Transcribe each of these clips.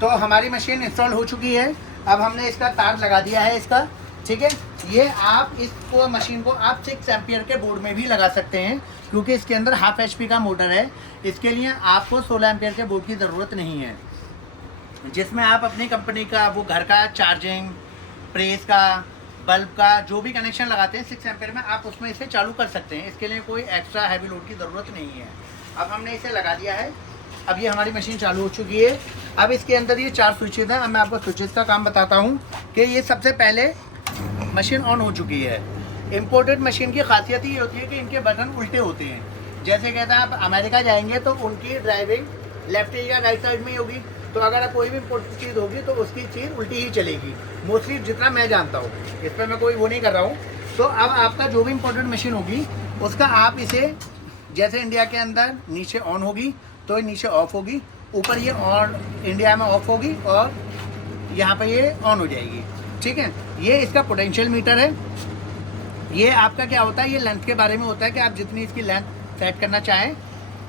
तो हमारी machine install हो चुकी है। अब हमने इसका तार लगा दिया है इसका, ठीक है। ये आप इसको मशीन को आप 6 एम्पियर के बोर्ड में भी लगा सकते हैं, क्योंकि इसके अंदर हाफ HP का मोटर है। इसके लिए आपको 16 एम्पियर के बोर्ड की ज़रूरत नहीं है, जिसमें आप अपनी कंपनी का वो घर का चार्जिंग, प्रेस का, बल्ब का जो भी कनेक्शन लगाते हैं 6 एम्पियर में, आप उसमें इसे चालू कर सकते हैं। इसके लिए कोई एक्स्ट्रा हैवी लोड की ज़रूरत नहीं है। अब हमने इसे लगा दिया है। अब ये हमारी मशीन चालू हो चुकी है। अब इसके अंदर ये 4 स्विचेज हैं। अब मैं आपको स्विचेस का काम बताता हूँ कि ये सबसे पहले मशीन ऑन हो चुकी है। इम्पोर्टेड मशीन की खासियत ये होती है कि इनके बटन उल्टे होते हैं। जैसे कहते हैं आप अमेरिका जाएंगे तो उनकी ड्राइविंग लेफ्ट या राइट साइड में ही होगी, तो अगर कोई भी इम्पोर्टेंट चीज़ होगी तो उसकी चीज़ उल्टी ही चलेगी, मोस्टली जितना मैं जानता हूँ। इस पर मैं कोई वो नहीं कर रहा हूँ। तो अब आपका जो भी इम्पोर्टेंट मशीन होगी उसका आप इसे, जैसे इंडिया के अंदर नीचे ऑन होगी तो नीचे ऑफ होगी, ऊपर ये ऑन इंडिया में ऑफ होगी और यहाँ पर ये ऑन हो जाएगी, ठीक है। ये इसका पोटेंशियल मीटर है। ये आपका क्या होता है, ये लेंथ के बारे में होता है कि आप जितनी इसकी लेंथ सेट करना चाहें।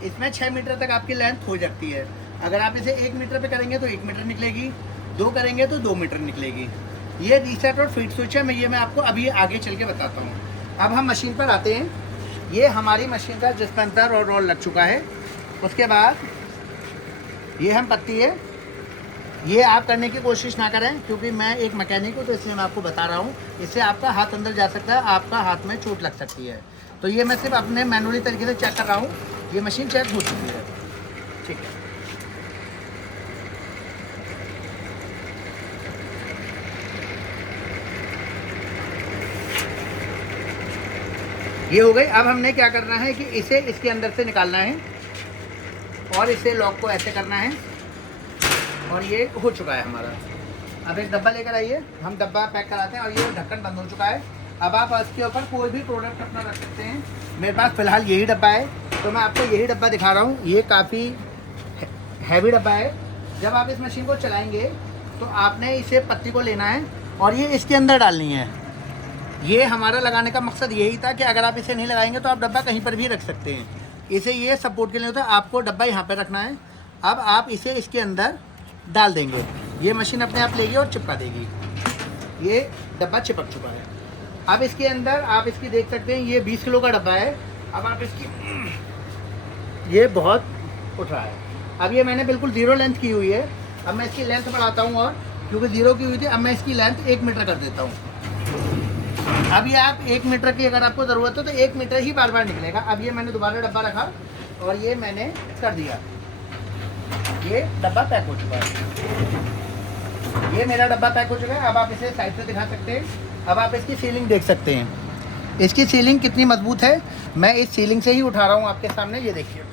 इसमें 6 मीटर तक आपकी लेंथ हो सकती है। अगर आप इसे 1 मीटर पे करेंगे तो 1 मीटर निकलेगी, 2 करेंगे तो 2 मीटर निकलेगी। ये रीसेट और फीड स्विच है। मैं आपको अभी आगे चल के बताता हूँ। अब हम मशीन पर आते हैं। ये हमारी मशीन का डिस्पेंसर और रोल लग चुका है। उसके बाद ये हम पत्ती है, ये आप करने की कोशिश ना करें, क्योंकि मैं एक मैकेनिक हूँ तो इसलिए मैं आपको बता रहा हूँ। इससे आपका हाथ अंदर जा सकता है, आपका हाथ में चोट लग सकती है। तो ये मैं सिर्फ अपने मैनुअली तरीके से चेक कर रहा हूँ। ये मशीन चेक हो चुकी है, ठीक है। ये हो गई। अब हमने क्या करना है कि इसे इसके अंदर से निकालना है और इसे लॉक को ऐसे करना है, और ये हो चुका है हमारा। अब एक डब्बा लेकर आइए, हम डब्बा पैक कराते हैं। और ये ढक्कन बंद हो चुका है। अब आप इसके ऊपर कोई भी प्रोडक्ट अपना रख सकते हैं। मेरे पास फ़िलहाल यही डब्बा है, तो मैं आपको यही डब्बा दिखा रहा हूँ। ये काफ़ी हैवी डब्बा है। जब आप इस मशीन को चलाएँगे तो आपने इसे पत्ती को लेना है और ये इसके अंदर डालनी है। ये हमारा लगाने का मकसद यही था कि अगर आप इसे नहीं लगाएंगे तो आप डब्बा कहीं पर भी रख सकते हैं। इसे ये सपोर्ट के लिए होता है, आपको डब्बा यहाँ पर रखना है। अब आप इसे इसके अंदर डाल देंगे, ये मशीन अपने आप लेगी और चिपका देगी। ये डब्बा चिपक चुका है। अब इसके अंदर आप इसकी देख सकते हैं, ये 20 किलो का डब्बा है। अब आप इसकी, ये बहुत उठ रहा है। अब ये मैंने बिल्कुल 0 लेंथ की हुई है। अब मैं इसकी लेंथ बढ़ाता हूँ, और क्योंकि 0 की हुई थी अब मैं इसकी लेंथ 1 मीटर कर देता हूँ। अब ये आप 1 मीटर की अगर आपको ज़रूरत हो तो 1 मीटर ही बार बार निकलेगा। अब ये मैंने दोबारा डब्बा रखा और ये मैंने कर दिया। ये डब्बा पैक हो चुका है। ये मेरा डब्बा पैक हो चुका है। अब आप इसे साइड से दिखा सकते हैं। अब आप इसकी सीलिंग देख सकते हैं। इसकी सीलिंग कितनी मजबूत है। मैं इस सीलिंग से ही उठा रहा हूँ आपके सामने। ये देखिए,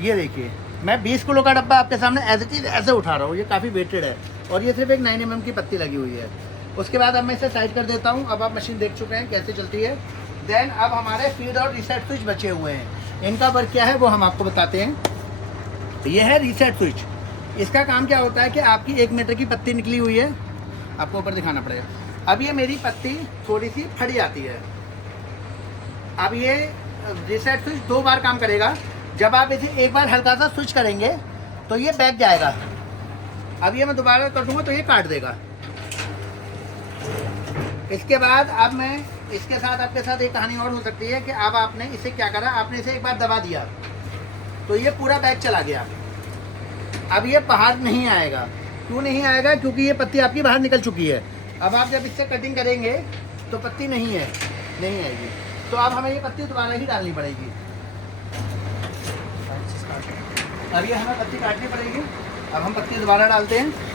ये देखिए, मैं 20 किलो का डब्बा आपके सामने एज इट इज़ ऐसे उठा रहा हूँ। ये काफ़ी वेटेड है और ये सिर्फ एक 9 mm की पत्ती लगी हुई है। उसके बाद अब मैं इसे साइड कर देता हूँ। अब आप मशीन देख चुके हैं कैसे चलती है। देन अब हमारे फीड और रीसेट स्विच बचे हुए हैं। इनका वर्क क्या है वो हम आपको बताते हैं। ये है रीसेट स्विच। इसका काम क्या होता है कि आपकी 1 मीटर की पत्ती निकली हुई है, आपको ऊपर दिखाना पड़ेगा। अब ये मेरी पत्ती थोड़ी सी फटी आती है। अब ये रीसेट स्विच 2 बार काम करेगा। जब आप इसे एक बार हल्का सा स्विच करेंगे तो ये बैक जाएगा। अब ये मैं दोबारा कर दूंगा तो ये काट देगा। इसके बाद अब मैं इसके साथ आपके साथ एक कहानी और हो सकती है कि अब आपने इसे क्या करा, आपने इसे एक बार दबा दिया तो ये पूरा बैक चला गया। अब ये बाहर नहीं आएगा। क्यों नहीं आएगा? क्योंकि ये पत्ती आपकी बाहर निकल चुकी है। अब आप जब इससे कटिंग करेंगे तो पत्ती नहीं आएगी। तो अब हमें ये पत्ती दोबारा ही डालनी पड़ेगी। अब ये हमें पत्ती काटनी पड़ेगी। अब हम पत्ती दोबारा डालते हैं।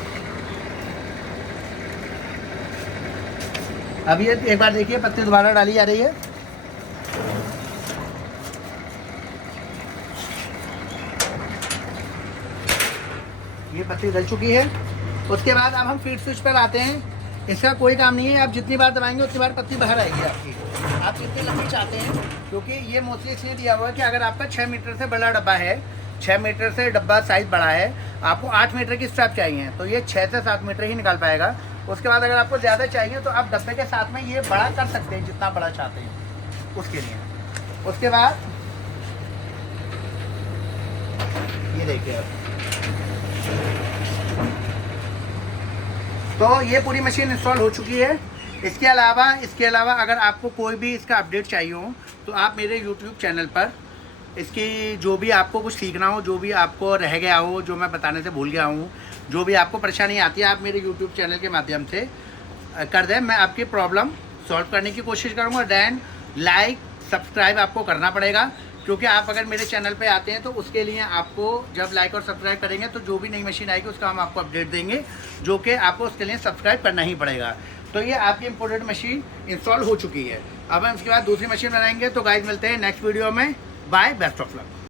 अब ये एक बार देखिए, पत्ती दोबारा डाली जा रही है। ये पत्ती डल चुकी है। उसके बाद अब हम फीड स्विच पर आते हैं। इसका कोई काम नहीं है, आप जितनी बार दबाएंगे उतनी बार पत्ती बाहर आएगी आपकी। आप जितनी लंबी चाहते हैं, क्योंकि ये मोस्टली इसलिए दिया हुआ है कि अगर आपका 6 मीटर से बड़ा डब्बा है, 6 मीटर से डब्बा साइज़ बड़ा है, आपको 8 मीटर की स्ट्रैप चाहिए, तो ये 6 से 7 मीटर ही निकाल पाएगा। उसके बाद अगर आपको ज़्यादा चाहिए तो आप डब्बे के साथ में ये बड़ा कर सकते हैं, जितना बड़ा चाहते हैं उसके लिए। उसके बाद ये देखिए, तो ये पूरी मशीन इंस्टॉल हो चुकी है। इसके अलावा अगर आपको कोई भी इसका अपडेट चाहिए हो तो आप मेरे यूट्यूब चैनल पर इसकी जो भी आपको कुछ सीखना हो, जो भी आपको रह गया हो, जो मैं बताने से भूल गया हूँ, जो भी आपको परेशानी आती है, आप मेरे यूट्यूब चैनल के माध्यम से कर दें। मैं आपकी प्रॉब्लम सॉल्व करने की कोशिश करूँगा। दैन लाइक सब्सक्राइब आपको करना पड़ेगा, क्योंकि आप अगर मेरे चैनल पे आते हैं तो उसके लिए आपको जब लाइक और सब्सक्राइब करेंगे तो जो भी नई मशीन आएगी उसका हम आपको अपडेट देंगे, जो कि आपको उसके लिए सब्सक्राइब करना ही पड़ेगा। तो ये आपकी इम्पोर्टेड मशीन इंस्टॉल हो चुकी है। अब हम इसके बाद दूसरी मशीन बनाएंगे। तो गाइस मिलते हैं नेक्स्ट वीडियो में। Bye, best of luck.